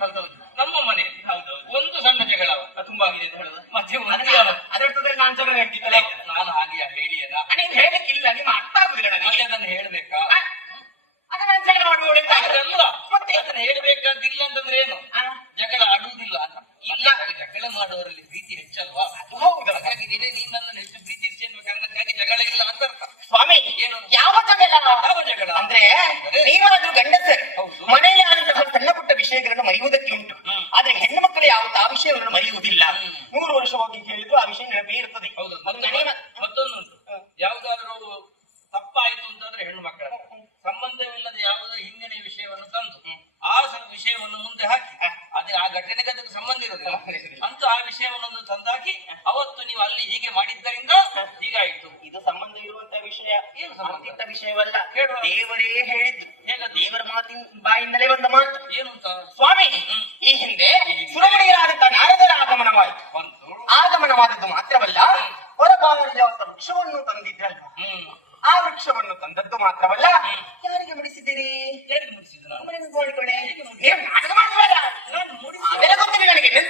ಹೌದೌದು. ನಮ್ಮ ಮನೆಯಲ್ಲಿ ಹೌದೌದು. ಒಂದು ಸಣ್ಣ ಜಗಳ ಅದು ತುಂಬಾ ಆಗಿದೆ ಅಂತ ಹೇಳುದು. ಮತ್ತೆ ಒಂದು ಯಾವ- ನಾನು ಜಗಳ ಹೇಳ್ತಿದ್ದಲ್ಲ ನಾನು ಹಾಗೆ ಹೇಳಿಯಲ್ಲ? ನಿಮ್ಗೆ ಹೇಳಕ್ಕಿಲ್ಲ. ನಿಮ್ಮ ಅರ್ಥ ಆಗುದಿಲ್ಲ ಮತ್ತೆ ಅದನ್ನು ಹೇಳ್ಬೇಕಾ? ಅದನ್ನ ನಾನು ಜಗಳ ಮಾಡುವವಳು ಅಂತ. ಅದಲ್ಲ ಮತ್ತೆ? ಅದನ್ನ ಹೇಳ್ಬೇಕಾದಿಲ್ಲ ಅಂತಂದ್ರೆ ಏನು? ಜಗಳ ಆಡುವುದಿಲ್ಲ. ಅಂತ ಇಲ್ಲ. ಜಗಳ ಮಾಡುವವರಲ್ಲಿ ಪ್ರೀತಿ ಹೆಚ್ಚಲ್ವಾ? ಹೌದು. ಹಾಗಾಗಿ ನೀನೇ ನೀನ್ ನನ್ನನ್ನು ಹೆಚ್ಚು ಪ್ರೀತಿಸಿ ಎನ್ನುವ ಕಾರಣಕ್ಕಾಗಿ ಜಗಳ ಇಲ್ಲ ಅಂತ ಅರ್ಥ ಸ್ವಾಮಿ ಏನು? ಯಾವ ಜಗಳ ಯಾವ ಜಗಳ? ಅಂದ್ರೆ ನೀವಾದ್ರೂ ಗಂಡಸರು ಹೌದು. ಮನೆಯಲ್ಲಿ ಆದಂತಹ ಸಣ್ಣ ಪುಟ್ಟ ವಿಷಯಗಳನ್ನು ಮರೆಯುವುದಕ್ಕೆ ಉಂಟು ಹ್ಮ್. ಆದ್ರೆ ಹೆಣ್ಣು ಮಕ್ಕಳು ಯಾವತ್ತು ಆ ವಿಷಯಗಳನ್ನು ಮರೆಯುವುದಿಲ್ಲ ಹ್ಮ್. ನೂರು ವರ್ಷ ಹೋಗಿ ಕೇಳಿದ್ರು ಆ ವಿಷಯ ನೆನಪೇ ಇರ್ತದೆ ಹೌದು ಅದು ಮತ್ತೆ ನನಗೆ ಮತ್ತೊಂದುಂಟು ಹ್ಮ್. ಯಾವುದಾದ್ರೂ ತಪ್ಪಾಯ್ತು ಅಂತಂದ್ರೆ ಹೆಣ್ಣು ಮಕ್ಕಳ ಸಂಬಂಧವಿಲ್ಲದ ಯಾವುದೋ ಹಿಂದಿನ ವಿಷಯವನ್ನು ತಂದು ಆ ಸ- ವಿಷಯವನ್ನು ಮುಂದೆ ಹಾಕಿ. ಅದೇ ಆ ಘಟನೆಗೆ ಅದಕ್ಕೆ ಸಂಬಂಧ ಇರೋದಿಲ್ಲ ಅಂತೂ ಆ ವಿಷಯವನ್ನೊಂದು ತಂದಾಕಿ ಅವತ್ತು ನೀವು ಅಲ್ಲಿ ಹೀಗೆ ಮಾಡಿದ್ದರಿಂದ ಹೀಗಾಯಿತು ಇದು ಸಂಬಂಧ ಇರುವಂತಹ ವಿಷಯ. ಏನು ಸಂಬಂಧಿತ ವಿಷಯವಲ್ಲ. ದೇವರೇ ಹೇಳಿದ್ರು? ದೇವರ ಮಾತಿನ ಬಾಯಿಂದಲೇ ಬಂದ ಮಾತು. ಏನು ಅಂತ? ಸ್ವಾಮಿ ಈ ಹಿಂದೆ ಸುರಮಣಿಯರಾದಂತಹ ನಾರದರ ಆಗಮನವಾಯಿತು ಆಗಮನವಾದದ್ದು ಮಾತ್ರವಲ್ಲ ಅವರ ವೃಕ್ಷವನ್ನು ತಂದಿದ್ರಲ್ಲ ಹ್ಮ್. ಆ ವೃಕ್ಷವನ್ನು ತಂದದ್ದು ಮಾತ್ರವಲ್ಲ ಯಾರಿಗೆ ಮುಡಿಸಿದ್ದೀರಿ? ಯಾರಿಗೆ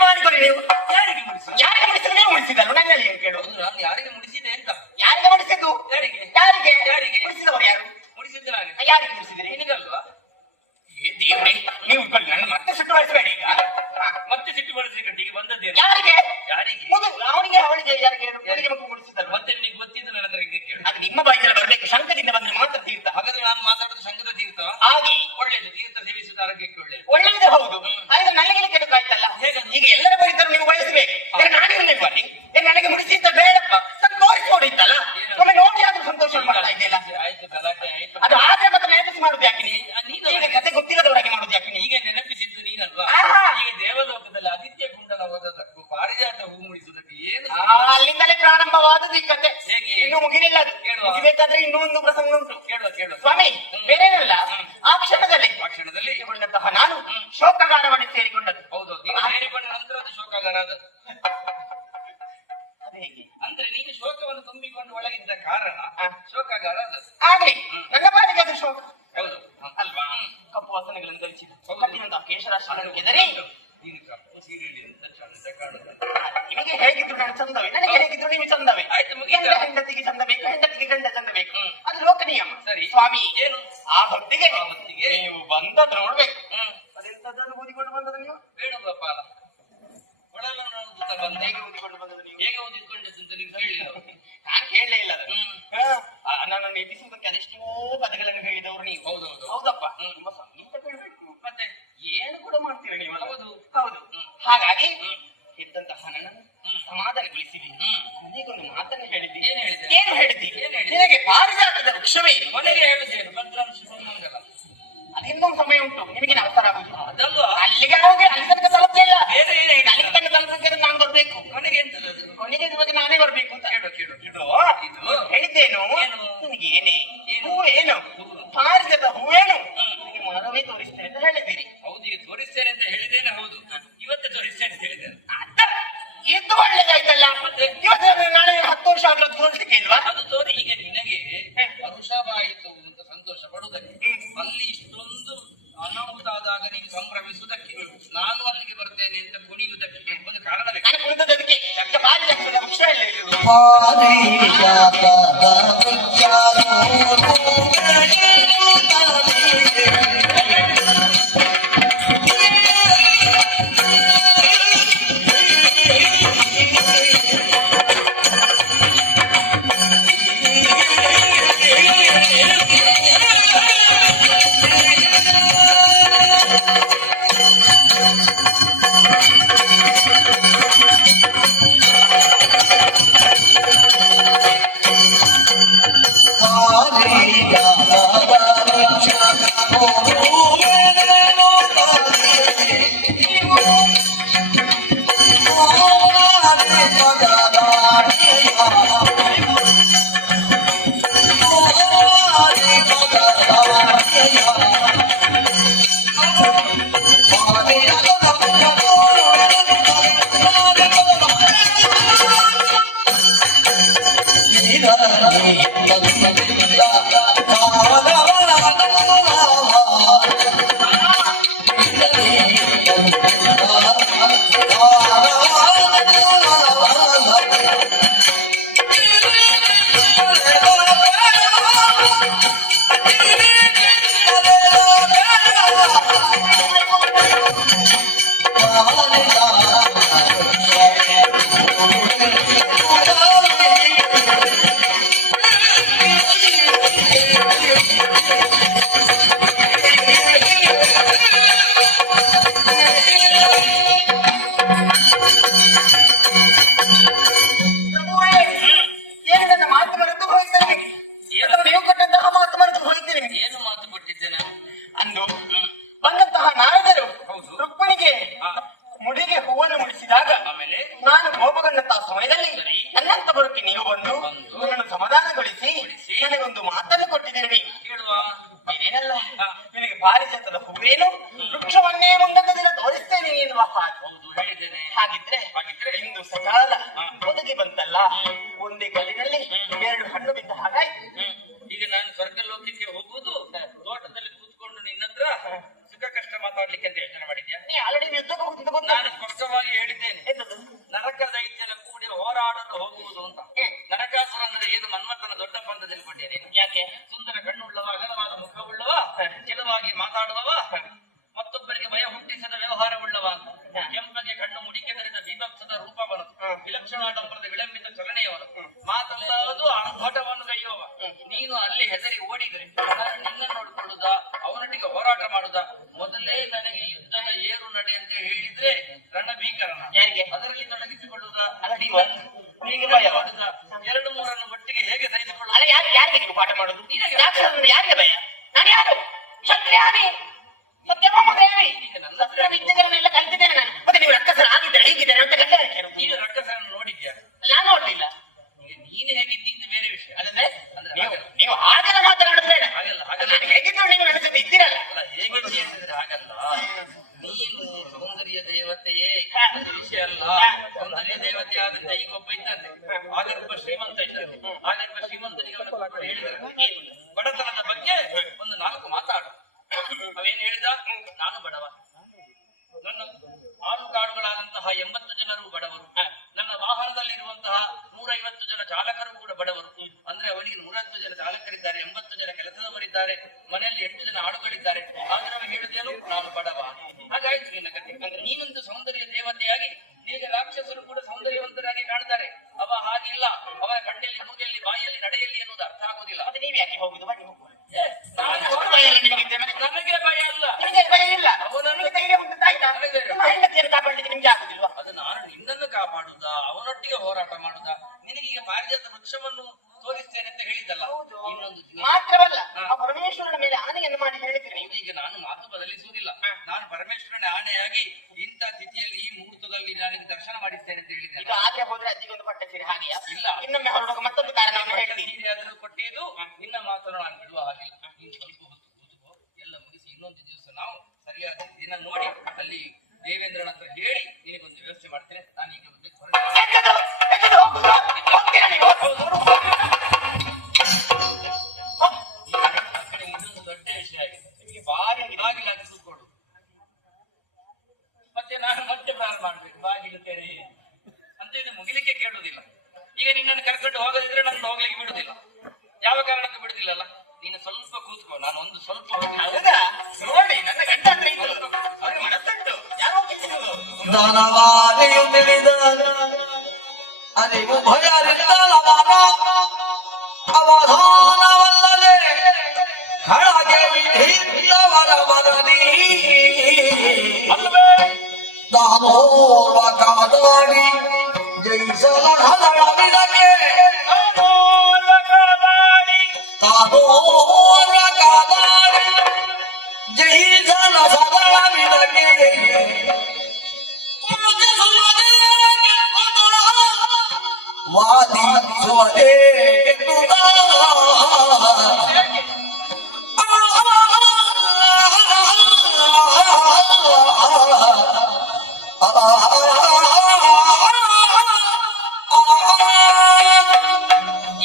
ಮಾಡಿಕೊಳ್ಳಿ ನೀವು ನಾನು ಮುಡಿಸಿ ಯಾರಿಗೆ ಮುಡಿಸಿದ್ರು ಯಾರಿಗೆ ಮುಡಿಸಿದಲ್ಲ ನನ್ನಲ್ಲಿ ಏನು ಕೇಳು. ನಾನು ಯಾರಿಗೆ ಮುಡಿಸಿದೆ ಅಂತ. ಯಾರಿಗೆ ಮುಡಿಸಿದ್ದು? ಯಾರಿಗೆ? ಯಾರಿಗೆ? ಯಾರಿಗೆ? ಮುಡಿಸಿದವರು ಯಾರು? ಮುಡಿಸಿದ್ದು ನಾನು. ಯಾರಿಗೆ ಮುಡಿಸಿದ್ರಿ ನಿನಗಲ್ವಾ? ಏ ನೀವು ನನ್ನ ಮತ್ತೆ ಸಿಟ್ಟು ಈಗ. ಮತ್ತೆ ಸಿಟ್ಟು ಬಳಸಿ ಗಂಟಿಗೆ ಬಂದದ್ದೇನು? ಯಾರಿಗೆ? ಯಾರಿಗೆ? ಅವನಿಗೆ ಅವಳಿಗೆ ಯಾರಿಗೆ ಮಗು ಮುಡಿಸಿದ್ರು ಮತ್ತೆ ನಿನಗೆ ಗೊತ್ತಿದ್ದು ನನ್ನ ಹತ್ರ ಹಿಂಗೆ ಕೇಳು ಅದು ನಿಮ್ಮ ಬಾಯಿಗೆಲ್ಲ ಬರ್ಬೇಕು ಶಂಕದಿಂದ ಬಂದ್ರೆ ಮಾತ್ರ ತೀರ್ಥ ಹಾಗಾದ್ರೆ ನಾನು ಮಾತಾಡೋದು ಸಂಘದ ತೀರ್ಥ ಆಗಿ ಒಳ್ಳೇದು ತೀರ್ಥ ಸೇವಿಸುವುದು ಆರೋಗ್ಯಕ್ಕೆ ಒಳ್ಳೇದು ಒಳ್ಳೆಯದೇ ಹೌದು ಆದ್ರೆ ನನಗೆ ಕೆಡುಕಾಯ್ತಲ್ಲ ಹೇಗದು? ಈಗ ಎಲ್ಲರ ಬರೀತಾರೆ ನೀವು ಬಯಸಬೇಕು ಇರ್ಲಿಲ್ವ ನನಗೆ ಮುಡಿಸಿದ್ದ ಬೇಡಪ್ಪ. ನಾನು ತೋರಿಸ್ಕೊಂಡಿದ್ದಲ್ಲ. ಒಮ್ಮೆ ನೋಡಿ ಆದ್ರೂ ಸಂತೋಷ ಮಾಡ್ತಾ ಇದ್ದಿಲ್ಲ. ಅದು ಆದ್ರೆ ಮತ್ತೆ ನೆನಪಿಸಿ ಮಾಡುದು ಯಾಕೆ? ನೀನು? ಈಗ ಕತೆ ಗೊತ್ತಿಲ್ಲದವರಾಗಿ ಮಾಡುದು ಯಾಕೆ? ಈಗ ನೆನಪಿಸಿದ್ದು ನೀನಲ್ವಾ. ಈಗ ದೇವಲೋಕದಲ್ಲಿ ಆದಿತ್ಯ ಕುಂಡಲ ಓದೋದಕ್ಕೂ ಪಾರಿಜಾತ ಹೂ ಮುಡಿಸುವುದಕ್ಕೆ ಏನು ಅಲ್ಲಿಂದಲೇ ಪ್ರಾರಂಭವಾದದ್ದು ಈ ಕತೆ? ಇನ್ನು ಮುಗಿಲಿಲ್ಲ ಅದು. ಮುಗಿಬೇಕಾದ್ರೆ ಇನ್ನೂ ಒಂದು ಪ್ರಸಂಗ ಉಂಟು. ಕೇಳುವ ಕೇಳುವ. ಸ್ವಾಮಿ ಬೇರೆನಲ್ಲ? ಆ ಕ್ಷಣದಲ್ಲಿ ಆ ಕ್ಷಣದಲ್ಲಿ? ನಾನು ಶೋಕಗಾರವನ್ನು ಸೇರಿಕೊಂಡದ್ದು. ಹೌದು ಸೇರಿಕೊಂಡ ನಂತರ ಶೋಕಾಗಾರ ಆದದ್ದು. ನಿಮಗೆ ಹೇಗಿದ್ರು ನಾನು ಚಂದವೇ ನನಗೆ ಹೇಗಿದ್ರು ನೀವು ಚಂದವೇ ಆಯ್ತು? ಗಂಡ ಹೆಂಡತಿಗೆ ಚಂದ ಬೇಕು ಹೆಂಡತಿಗೆ ಗಂಡ ಚಂದ ಬೇಕು ಹ್ಮ್. ಅದು ಲೋಕ ನಿಯಮ ಸರಿ. ಸ್ವಾಮಿ ಏನು ಆ ಹೊತ್ತಿಗೆ ಆ ಹೊತ್ತಿಗೆ? ನೀವು ಬಂದದ್ದು ನೋಡ್ಬೇಕು ಹ್ಮ್ ಅದೆಂತದನ್ನು ಓದಿಕೊಂಡು ಬಂದದ್ದು ನೀವು ವೇಣುಗೋಪಾಲ ಬಂದೆ ಹೇಗೆ ಓದಿಕೊಂಡು ಬಂದದ್ದು ನೀವು ಹೇಗೆ ಓದಿಕೊಂಡದ್ದು ಅಂತ ನೀವು ಕೇಳಿಲ್ಲ ನಾನು ಕೇಳಲೇ ಇಲ್ಲ ಅದನ್ನು ಹ್ಮ್. ಹಾ, ಆ, ನನ್ನನ್ನು ಎಬ್ಬಿಸುವುದಕ್ಕೆ ಅದೆಷ್ಟೋ ಪದಗಳನ್ನು ಹೇಳಿದವರು ನೀವು ಹೌದೌದು. ಹೌದಪ್ಪ ಹ್ಮ್. ನಿಮ್ಮ ಸಂಗೀತ ಕೇಳಬೇಕು ಮತ್ತೆ ಏನು ಕೂಡ ಮಾಡ್ತೀರಾ ನೀವು? ಹೌದು. ಹೌದು. ಹಾಗಾಗಿ ಹ್ಮ್. ಇರುವಾಗ ನಾನೇ ಬರ್ಬೇಕು ಅಂತ ಹೇಳು ಕೇಳು ಇದು ಇದು ಹೇಳಿದ್ದೇನು? ಏನು? ನಿನಗೆ ಏನೇ? ಏನು? ಹೂ ಏನು? ಪಾರಿಜಾತ ಹೂವೇನು. ನಿನಗೆ ಮರವೇ ತೋರಿಸ್ತೇನೆ ಅಂತ ಹೇಳಿದ್ದೀರಿ. ಹೌದು ಈಗ ತೋರಿಸ್ತೇನೆ ಅಂತ ಹೇಳಿದ್ದೇನೆ ಹೌದು. ಇವತ್ತೇ ತೋರಿಸ್ತೇನೆ ಅಂತ ಹೇಳಿದ್ದೇನೆ. ಅದ ಇದು ಒಳ್ಳೇದಾಯ್ತಲ್ಲ? ಮತ್ತೆ? ಇವತ್ತು ನಾಳೆ ಹತ್ತು ವರ್ಷ ಆದ್ರೂ ತೋರಿಸ್ಲಿಕ್ಕೆ ಇಲ್ವಾ? ಅದು ತೋರಿ ಈಗ ನಿನಗೆ ವರುಷವಾಯಿತು ಅಂತ ಸಂತೋಷ ಪಡುವುದಕ್ಕೆ. ಅಲ್ಲಿ ಇಷ್ಟೊಂದು ಅನಾಹುತ ಆದಾಗ ನೀನು ಸಂಭ್ರಮಿಸುವುದಕ್ಕೆ. ನಾನು ಅಲ್ಲಿಗೆ ಬರ್ತೇನೆ ಅಂತ ಕುಣಿಯುವುದಕ್ಕೆ. ಒಂದು ಕಾರಣ ಕುಣಿತದಕ್ಕೆ ನಾನು ಕುಳಿತದ್ದು ಅದಕ್ಕೆ Shaka Bodhi, Shaka Bodhi, Shaka Bodhi. ನನಗೊಂದು ಮಾತನ್ನು ಬೇರೇನಲ್ಲ ಹಾ. ನಿನಗೆ ಪಾರಿಜಾತದ ಹೂವೇನು ವೃಕ್ಷವನ್ನೇ ಮುಂದೊಂದು ದಿನ ತೋರಿಸ್ತೇನೆ ಎನ್ನುವ ಹಾಗೆ. ಹೌದು ಹೇಳಿದ್ದೇನೆ. ಹಾಗಿದ್ರೆ ಹಾಗಿದ್ರೆ? ಇಂದು ಸಕಾಲ ಬದುಕಿ ಒದಗಿ ಬಂತಲ್ಲ ಒಂದೇ ಕಲ್ಲಿನಲ್ಲಿ ಎರಡು ಹಣ್ಣು ಬಿದ್ದ ಹಾಗಾಯ್ತು. ಈಗ ನಾನು ಸ್ವರ್ಗ ಲೋಕಕ್ಕೆ ಹೋಗುವುದು ತೋಟದಲ್ಲಿ ಕೂತ್ಕೊಂಡು ನಿನ್ನತ್ರ ಸುಖ ಕಷ್ಟ ಮಾತಾಡ್ಲಿಕ್ಕೆ ಅಂತ ಯೋಚನೆ ಮಾಡಿದ್ಯಾ? ನೀ ಆಲ್ರೆಡಿ ಯುದ್ಧಕ್ಕೆ? ನಾನು ಸ್ಪಷ್ಟವಾಗಿ ಹೇಳಿದ್ದೇನೆ? ನರಕ ದೈತ್ಯನ ಹೋರಾಡಲು ಹೋಗುವುದು ಅಂತ. ನರಕಾಸುರ ಅಂದ್ರೆ ಏನು? ಮನ್ಮಥನ ದೊಡ್ಡ ತಿಳ್ಕೊಂಡೆ ನೀನು ಯಾಕೆ? ಸುಂದರ ಕಣ್ಣುಳ್ಳವ ಅಗಲವಾದ ಮುಖವುಳ್ಳವ ಕೆಲವಾಗಿ ಮಾತಾಡುವವ ಮತ್ತೊಬ್ಬರಿಗೆ ಭಯ ಹುಟ್ಟಿಸದ ವ್ಯವಹಾರವುಳ್ಳವ. ಕೆಂಪಗೆ ಕಣ್ಣು ಮುಡಿಕೆ ಧರಿದ ಬೀಭತ್ಸದ ರೂಪವನು ವಿಲಕ್ಷಣಾಡಂಬರದ ವಿಳಂಬಿತ ಚಲನೆಯವನು ಮಾತಲ್ಲದು ಅಣಘೋಟವನ್ನು ಕೈಯುವವ ನೀನು ಅಲ್ಲಿ ಹೆದರಿ ಓಡಿದರೆ ನಾನು ನಿನ್ನ ನೋಡಿಕೊಳ್ಳುದ ಅವನೊಟ್ಟಿಗೆ ಹೋರಾಟ ಮಾಡುದ. ಮೊದಲೇ ನನಗೆ ಯುದ್ಧ ಏರು ನಡೆ ಅಂತ ಹೇಳಿದ್ರೆ ರಣ ಭೀಕರನ ಯಾಕೆ ಅದರಲ್ಲಿ ತೊಡಗಿಸಿಕೊಳ್ಳುವುದ ಎರಡು ಮೂರನ್ನು ಒಟ್ಟಿಗೆ ಹೇಗೆ ಯಾರು ಯಾರಿಗೆ ಪಾಠ ಮಾಡುದು ಯಾರಿಗೆ ಭಯ ನಾನು ಯಾರು ಕ್ಷತ್ರಿಯಾನಿ ಸತ್ಯಭಾಮ ದೇವಿ ಈಗ ನನ್ನ ಸತ್ಯ ವಿದ್ಯೆಗಳನ್ನೆಲ್ಲ ಕಲಿತಿದ್ದೇನೆ ನಾನು ಮತ್ತೆ ನೀವು ರಕ್ಕಸರ ಆಗಿದ್ದಾರೆ ಹೀಗಿದ್ದಾರೆ ಅಂತ ಗಂಡ ಹೇಳ್ತಾರೆ ಈಗ ರಕ್ಕಸರನ್ನು ನೋಡಿದ್ಯಾ ನಾನು ನೋಡ್ಲಿಲ್ಲ ಈಗ ನೀನು ಹೇಗಿದ್ದಿ ಅಂತ ಬೇರೆ ವಿಷಯ ಅದಂದ್ರೆ ಅಂದ್ರೆ ನೀವು ಹಾಗಲ್ಲ. ನೀವು ಹಾಗೆಲ್ಲ ಮಾತನಾಡೋದು ಬೇಡ ಹಾಗಲ್ಲ, ಹಾಗಲ್ಲ. ನಾನು ಹೇಗಿದ್ರು ನೀವು ನನ್ನ ಜೊತೆ ಇದ್ದೀರಲ್ಲ ಅಲ್ಲ ಹೇಗಿದ್ದಿ ಅಂತಂದ್ರೆ ಹಾಗಲ್ಲ ನೀನು ಸೌಂದರ್ಯ ದೇವತೆಯೇ ಅದು ವಿಷಯ ಅಲ್ಲ ಸೌಂದರ್ಯ ದೇವತೆ ಆದ್ರಿಂದ ಈಗ ಒಬ್ಬ ಇದ್ದಂತೆ ಆಗರ್ಭ ಶ್ರೀಮಂತ ಇದ್ದಂತೆ ಆಗರ್ಭ ಶ್ರೀಮಂತನಿಗೆ ಅವನ ಕುರುಡರು ಹೇಳಿದರು ಏನು? ಬಡತನದ ಬಗ್ಗೆ ಒಂದು ನಾಲ್ಕು ಮಾತಾಡು ಅವೇನು ಹೇಳಿದ ನಾನು ಬಡವ ನನ್ನ ಆಳು ಕಾಡುಗಳಾದಂತಹ ಎಂಬತ್ತು ಜನರು ಬಡವರು ನನ್ನ ವಾಹನದಲ್ಲಿರುವಂತಹ ನೂರೈವತ್ತು ಜನ ಚಾಲಕರು ಕೂಡ ಬಡವರು ಅಂದ್ರೆ ಅವನಿಗೆ ನೂರೈವತ್ತು ಜನ ಚಾಲಕರಿದ್ದಾರೆ ಎಂಬತ್ತು ಜನ ಕೆಲಸದವರಿದ್ದಾರೆ ಮನೆಯಲ್ಲಿ ಎಂಟು ಜನ ಆಳುಗಳಿದ್ದಾರೆ ಆದ್ರೆ ಅವ ಹೇಳಿದೇನು ನಾನು ಬಡವ. ಹಾಗಾಯ್ತು ನಿನ್ನ ಕಥೆ ಅಂದ್ರೆ ನೀನೊಂದು ಸೌಂದರ್ಯ ದೇವತೆಯಾಗಿ ನಿನಗೆ ರಾಕ್ಷಸರು ಕೂಡ ಸೌಂದರ್ಯವಂತರಾಗಿ ಕಾಣ್ತಾರೆ. ಅವ ಹಾಗಿಲ್ಲ. ಅವರ ಕಣ್ಣಲ್ಲಿ ಮೂಗಿಯಲ್ಲಿ ಬಾಯಲ್ಲಿ ನಡೆಯಲ್ಲಿ ಅನ್ನೋದು ಅರ್ಥ ಆಗುದಿಲ್ಲ. ಮತ್ತೆ ನೀವ್ ಯಾಕೆ ಹೋಗುದು? ಬನ್ನಿ ಹೋಗುವ? ನನಗೆ ಭಯ ಅಲ್ಲ ಭಯ ಇಲ್ಲ. ಅವನನ್ನು- ನಿಮಗೆ ಧೈರ್ಯ ಉಂಟು ತಾಯ್ತಾ ನನಗೆ ಧೈರ್ಯ. ನಿಮ್ಮ ಹೆಂಡತಿಯನ್ನು ಕಾಪಾಡಲಿಕ್ಕೆ ನಿಮ್ಗೆ ಆಗುದಿಲ್ವಾ? ಅದು ನಾನು ನಿನ್ನನ್ನು ಕಾಪಾಡುದ? ಅವನೊಟ್ಟಿಗೆ ಹೋರಾಟ ಮಾಡುದ? ನಿನಗೀಗ ಪಾರಿಜಾತ ವೃಕ್ಷವನ್ನು ತೋರಿಸ್ತೇನೆ ಅಂತ ಹೇಳಿದ್ದಲ್ಲ. ಇನ್ನೊಂದು ಮಾತ್ರವಲ್ಲ ಹಾ. ಆ ಪರಮೇಶ್ವರನ ಮೇಲೆ ಆನೆಯನ್ನು ಮಾಡಿ ಹೇಳಿದ್ರೆ ಹೌದು, ಈಗ ನಾನು ಮಾತು ಬದಲಿಸುವುದಿಲ್ಲ ನಾನು ಪರಮೇಶ್ವರನ ಆಣೆಯಾಗಿ ಇಂಥ ತಿಥಿಯಲ್ಲಿ ಈ ಮುಹೂರ್ತದಲ್ಲಿ ನನಗೆ ದರ್ಶನ ಮಾಡಿಸ್ತೇನೆ ಅಂತ ಈಗ ಹೇಳಿದ್ದೇನೆ ಆದ್ರೆ ಹೋದ್ರೆ ಅಜ್ಜಿಗೊಂದು ಪಟ್ಟ ಸೀರೆ ಹಾಗೆಯಾ ಇಲ್ಲ. ಇನ್ನೊಮ್ಮೆ ಹೊರಡುವಾಗ ಮತ್ತೊಂದು ಕಾರಣವನ್ನು ಹೇಳ್ತೀನಿ ಆದರೂ ಕೊಟ್ಟಿದ್ದು ನಿನ್ನ ಮಾತನ್ನು ನಾನು ಬಿಡುವ ಹಾಗಿಲ್ಲ ನೀನು ಸ್ವಲ್ಪ ಹೊತ್ತು ಕೂತ್ಕೋ ಎಲ್ಲ ಮುಗಿಸಿ ಇನ್ನೊಂದು ದಿವಸ ನಾವು ಸರಿಯಾದ ದಿನ ನೋಡಿ ಅಲ್ಲಿ ದೇವೇಂದ್ರನ ಹತ್ರ ಹೇಳಿ ನಿನಗೊಂದು ವ್ಯವಸ್ಥೆ ಮಾಡ್ತೇನೆ. ನಾನು ಈಗ ಮುಂದೆ? ಇದೊಂದು ದೊಡ್ಡ ವಿಷಯ ಆಗಿದೆ. ನಿಮಗೆ ಬಾರಿ. ಬಾಗಿಲು ಹಾಕಿ ಮತ್ತೆ ನಾನು ಮತ್ತೆ ಪ್ರಾರಂಭ ಮಾಡ್ಬೇಕು. ಬಾಗಿಲು ತೆರೆ. ಅಂತ ಇದು ಮುಗಿಲಿಕ್ಕೆ ಕೇಳುವುದಿಲ್ಲ. ಈಗ ನಿನ್ನನ್ನು ಕರ್ಕೊಂಡು ಹೋಗದಿದ್ರೆ ನನ್ನ ಹೋಗ್ಲಿಕ್ಕೆ ಬಿಡುದಿಲ್ಲ. ಕಿಸಿರುವುದು ಧನವಾಣಿಯು ತಿಳಿದ ಅರಿವು ಭಯರಿದ್ದಲವನ ಅವಧಾನವಲ್ಲದೆ ಕಳಗೆ ವಿಧಿದ್ದವರ ಮನದಿ ದಾನೋರ್ವ ಕಾದಾಡಿ ಜಯಿಸಲ ಹದಳವಿದಕ್ಕೆ ತಾನೋರ್ವ ಕಾದಾಡಿ ಜಯಿಸಲ ಸದಳವಿದಕ್ಕೆ ವಾದಿಸುವದೇ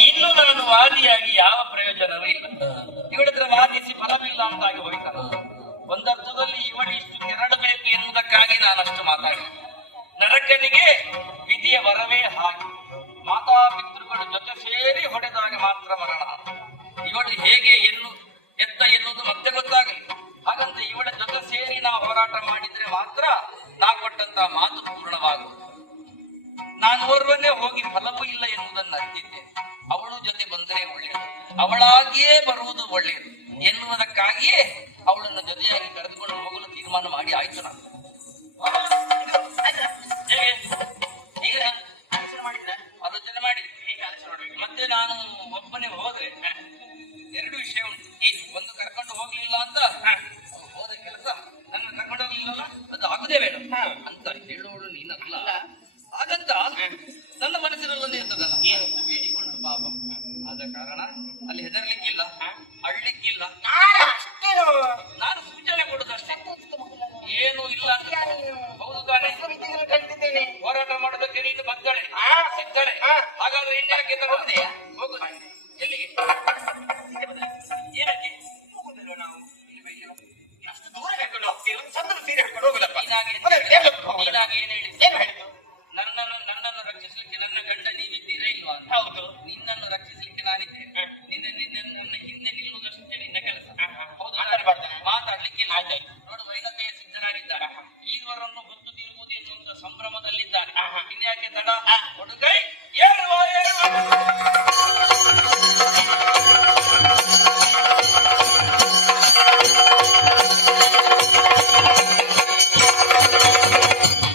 ಇನ್ನು ನಾನು ವಾದಿಯಾಗಿ ಯಾವ ಪ್ರಯೋಜನವೂ ಇಲ್ಲ. ಇವಳಿದ್ರೆ ವಾದಿಸಿ ಫಲವಿಲ್ಲ ಅಂತಾಗಿ ಹೋಯ್ತಲ್ಲ ಒಂದರ್ಥದಲ್ಲಿ ನಾನು ಓರ್ವನೇ ಹೋಗಿ ಫಲವೂ ಇಲ್ಲ ಎನ್ನುವುದನ್ನು ಅರಿತಿದ್ದೇನೆ ಅವಳು ಜೊತೆ ಬಂದರೆ ಒಳ್ಳೆಯದು. ಅವಳಾಗಿಯೇ ಬರುವುದು ಒಳ್ಳೆಯದು. ಎನ್ನುವುದಕ್ಕಾಗಿಯೇ ಅವಳನ್ನು ಜೊತೆಯಾಗಿ ಕರೆದುಕೊಂಡು ಹೋಗಲು ತೀರ್ಮಾನ ಮಾಡಿ ಆಯ್ತು ನಾನು. ಆಲೋಚನೆ ಮಾಡಿ ಮತ್ತೆ ನಾನು ಒಬ್ಬನೇ ಹೋದ್ರೆ ಎರಡು ವಿಷಯ ಉಂಟು. ಹೋರಾಟ ಮಾಡೋದಕ್ಕೆ ನೀನು ಬಂದಳೆ ಸಿಗ್ತಾಳೆ. ಹಾಗಾದ್ರೆ ಇನ್ಯಾಕೆ ತಗೊಂಡಿಯಾ ಹೋಗುದಿಲ್ಲ